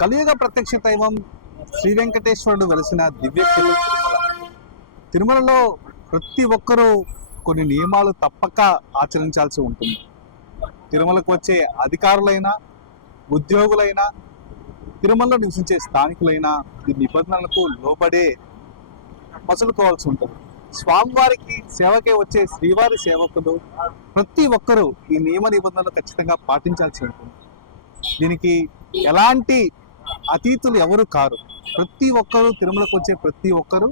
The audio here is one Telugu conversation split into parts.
కలియుగ ప్రత్యక్ష దైవం శ్రీ వెంకటేశ్వరుడు వెలిసిన దివ్యక్షేత్రం తిరుమలలో ప్రతి ఒక్కరూ కొన్ని నియమాలు తప్పక ఆచరించాల్సి ఉంటుంది. తిరుమలకు వచ్చే అధికారులైనా ఉద్యోగులైనా తిరుమలలో నివసించే స్థానికులైనా ఈ నిబంధనలకు లోబడే మసులుకోవాల్సి ఉంటుంది. స్వామివారికి సేవకే వచ్చే శ్రీవారి సేవకులు ప్రతి ఒక్కరూ ఈ నియమ నిబంధనలు ఖచ్చితంగా పాటించాల్సి ఉంటుంది. దీనికి ఎలాంటి అతీతులు ఎవరు కారు. ప్రతి ఒక్కరూ తిరుమలకు వచ్చే ప్రతి ఒక్కరూ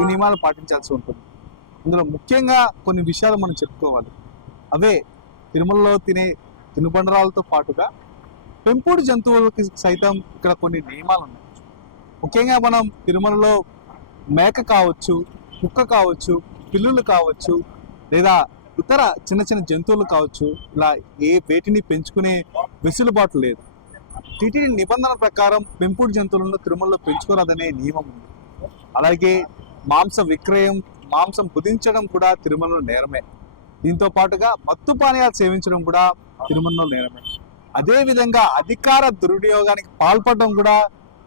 ఈ నియమాలు పాటించాల్సి ఉంటుంది. ఇందులో ముఖ్యంగా కొన్ని విషయాలు మనం చెప్పుకోవాలి. అవే తిరుమలలో తినే తినుబండరాలతో పాటుగా పెంపుడు జంతువులకి సైతం ఇక్కడ కొన్ని నియమాలు ఉన్నాయి. ముఖ్యంగా మనం తిరుమలలో మేక కావచ్చు, కుక్క కావచ్చు, పిల్లులు కావచ్చు, లేదా ఇతర చిన్న చిన్న జంతువులు కావచ్చు, ఇలా వేటిని పెంచుకునే వెసులుబాటు లేదు. టీటీడీ నిబంధన ప్రకారం పెంపుడు జంతువులను తిరుమలలో పెంచుకోరాదనే నియమం ఉంది. అలాగే మాంస విక్రయం, మాంసం భుజించడం కూడా తిరుమలలో నేరమే. దీంతో పాటుగా మత్తు పానీయాలు సేవించడం కూడా తిరుమలలో నేరమే. అదేవిధంగా అధికార దుర్వినియోగానికి పాల్పడడం కూడా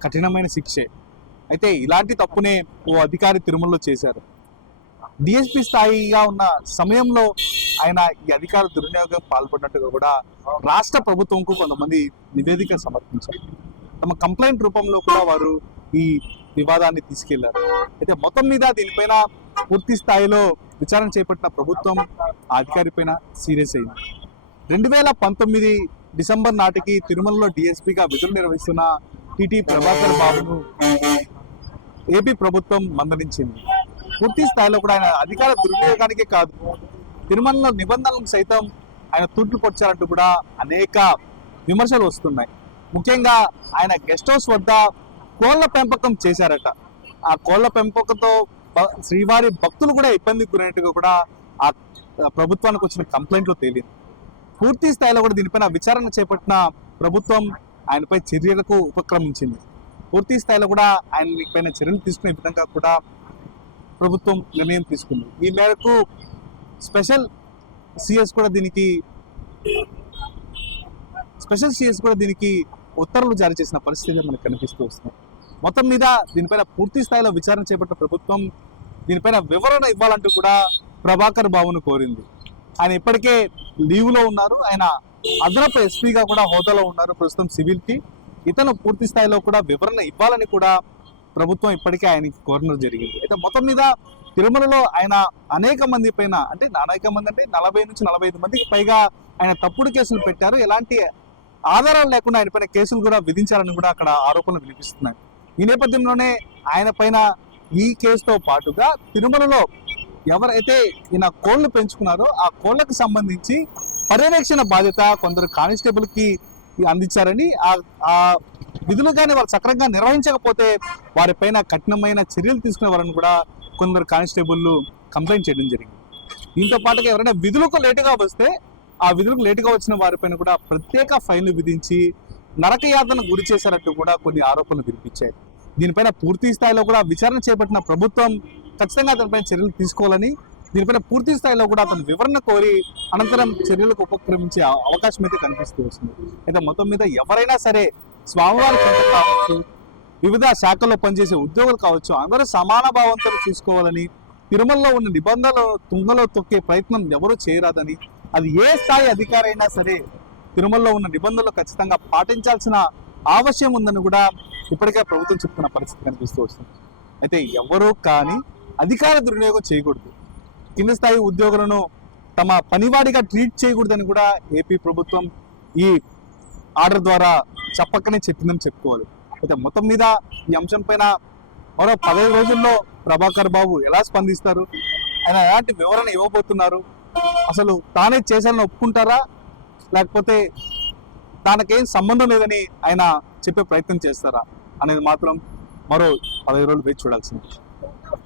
కఠినమైన శిక్షే. అయితే ఇలాంటి తప్పునే ఓ అధికారి తిరుమలలో చేశారు. డిఎస్పీ స్థాయిగా ఉన్న సమయంలో ఆయన ఈ అధికార దుర్వినియోగం పాల్పడినట్టుగా కూడా రాష్ట్ర ప్రభుత్వంకు కొంతమంది నివేదిక సమర్పించారు. తమ కంప్లైంట్ రూపంలో కూడా వారు ఈ వివాదాన్ని తీసుకెళ్లారు. అయితే మొత్తం మీద దీనిపైన పూర్తి స్థాయిలో విచారణ చేపట్టిన ప్రభుత్వం ఆ అధికారి పైన సీరియస్ అయింది. 2019 డిసెంబర్ నాటికి తిరుమలలో డిఎస్పీగా విధులు నిర్వహిస్తున్న టిటి ప్రభాకర్ బాబును ఏపీ ప్రభుత్వం మందలించింది. పూర్తి స్థాయిలో కూడా ఆయన అధికార దుర్వినియోగానికే కాదు, తిరుమలలో నిబంధనలకు సైతం ఆయన తూట్లు పొడిచారంటూ కూడా అనేక విమర్శలు వస్తున్నాయి. ముఖ్యంగా ఆయన గెస్ట్ హౌస్ వద్ద కోళ్ల పెంపకం చేశారట. ఆ కోళ్ల పెంపకంతో శ్రీవారి భక్తులు కూడా ఇబ్బంది గురైనట్టుగా కూడా ఆ ప్రభుత్వానికి వచ్చిన కంప్లైంట్లు తేలింది. పూర్తి స్థాయిలో కూడా దీనిపైన విచారణ చేపట్టిన ప్రభుత్వం ఆయనపై చర్యలకు ఉపక్రమించింది. పూర్తి స్థాయిలో కూడా ఆయన పైన చర్యలు తీసుకునే విధంగా కూడా ప్రభుత్వం నిర్ణయం తీసుకుంది. ఈ మేరకు స్పెషల్ సిఎస్ కూడా దీనికి ఉత్తర్వులు జారీ చేసిన పరిస్థితి మనకు కనిపిస్తూ వస్తుంది. మొత్తం మీద దీనిపైన పూర్తి స్థాయిలో విచారణ చేపట్టిన ప్రభుత్వం దీనిపైన వివరణ ఇవ్వాలంటూ కూడా ప్రభాకర్ బాబును కోరింది. ఆయన ఇప్పటికే లీవ్లో ఉన్నారు. ఆయన అదనపు ఎస్పీగా కూడా హోదాలో ఉన్నారు ప్రస్తుతం సివిల్కి. ఇతను పూర్తి స్థాయిలో కూడా వివరణ ఇవ్వాలని కూడా ప్రభుత్వం ఇప్పటికే ఆయనకి కోరడం జరిగింది. అయితే మొత్తం మీద తిరుమలలో ఆయన అనేక మంది పైన అంటే 40 నుంచి 45 మందికి పైగా ఆయన తప్పుడు కేసులు పెట్టారు. ఎలాంటి ఆధారాలు లేకుండా ఆయన పైన కేసులు కూడా విధించారని కూడా అక్కడ ఆరోపణలు వినిపిస్తున్నాయి. ఈ నేపథ్యంలోనే ఆయన పైన ఈ కేసుతో పాటుగా తిరుమలలో ఎవరైతే ఈయన కోళ్లు పెంచుకున్నారో ఆ కోళ్లకు సంబంధించి పర్యవేక్షణ బాధ్యత కొందరు కానిస్టేబుల్ కి అందించారని, ఆ విధులు కానీ వాళ్ళు సక్రమంగా నిర్వహించకపోతే వారిపైన కఠినమైన చర్యలు తీసుకునేవారని కూడా కొందరు కానిస్టేబుల్లు కంప్లైంట్ చేయడం జరిగింది. దీంతో పాటుగా ఎవరైనా విధులకు లేటుగా వస్తే ఆ విధులకు లేటుగా వచ్చిన వారిపైన కూడా ప్రత్యేక ఫైన్లు విధించి నరకయాతనకు గురి చేశారంటూ కూడా కొన్ని ఆరోపణలు వినిపించాయి. దీనిపైన పూర్తి స్థాయిలో కూడా విచారణ చేపట్టిన ప్రభుత్వం ఖచ్చితంగా అతనిపైన చర్యలు తీసుకోవాలని, దీనిపైన పూర్తి స్థాయిలో కూడా అతను వివరణ కోరి అనంతరం చర్యలకు ఉపక్రమించే అవకాశం అయితే కనిపిస్తూ వస్తుంది. అయితే మొత్తం మీద ఎవరైనా సరే స్వామివారి కావచ్చు, వివిధ శాఖల్లో పనిచేసే ఉద్యోగులు కావచ్చు, అందరూ సమాన భావంతో చూసుకోవాలని, తిరుమలలో ఉన్న నిబంధనలు తుంగలో తొక్కే ప్రయత్నం ఎవరూ చేయరాదని, అది ఏ స్థాయి అధికారి అయినా సరే తిరుమలలో ఉన్న నిబంధనలు ఖచ్చితంగా పాటించాల్సిన ఆవశ్యం ఉందని కూడా ఇప్పటికే ప్రభుత్వం చెప్తున్న పరిస్థితి కనిపిస్తూ వస్తుంది. అయితే ఎవరూ కానీ అధికార దుర్వినియోగం చేయకూడదు, కింద స్థాయి ఉద్యోగులను తమ పనివాడిగా ట్రీట్ చేయకూడదని కూడా ఏపీ ప్రభుత్వం ఈ ఆర్డర్ ద్వారా చెప్పకనే చెప్పిందని చెప్పుకోవాలి. అయితే మొత్తం మీద ఈ అంశం పైన మరో 15 రోజుల్లో ప్రభాకర్ బాబు ఎలా స్పందిస్తారు, ఆయన ఎలాంటి వివరణ ఇవ్వబోతున్నారు, అసలు తానే చేశారని ఒప్పుకుంటారా లేకపోతే తనకేం సంబంధం లేదని ఆయన చెప్పే ప్రయత్నం చేస్తారా అనేది మాత్రం మరో 15 రోజులు వేచి చూడాల్సింది.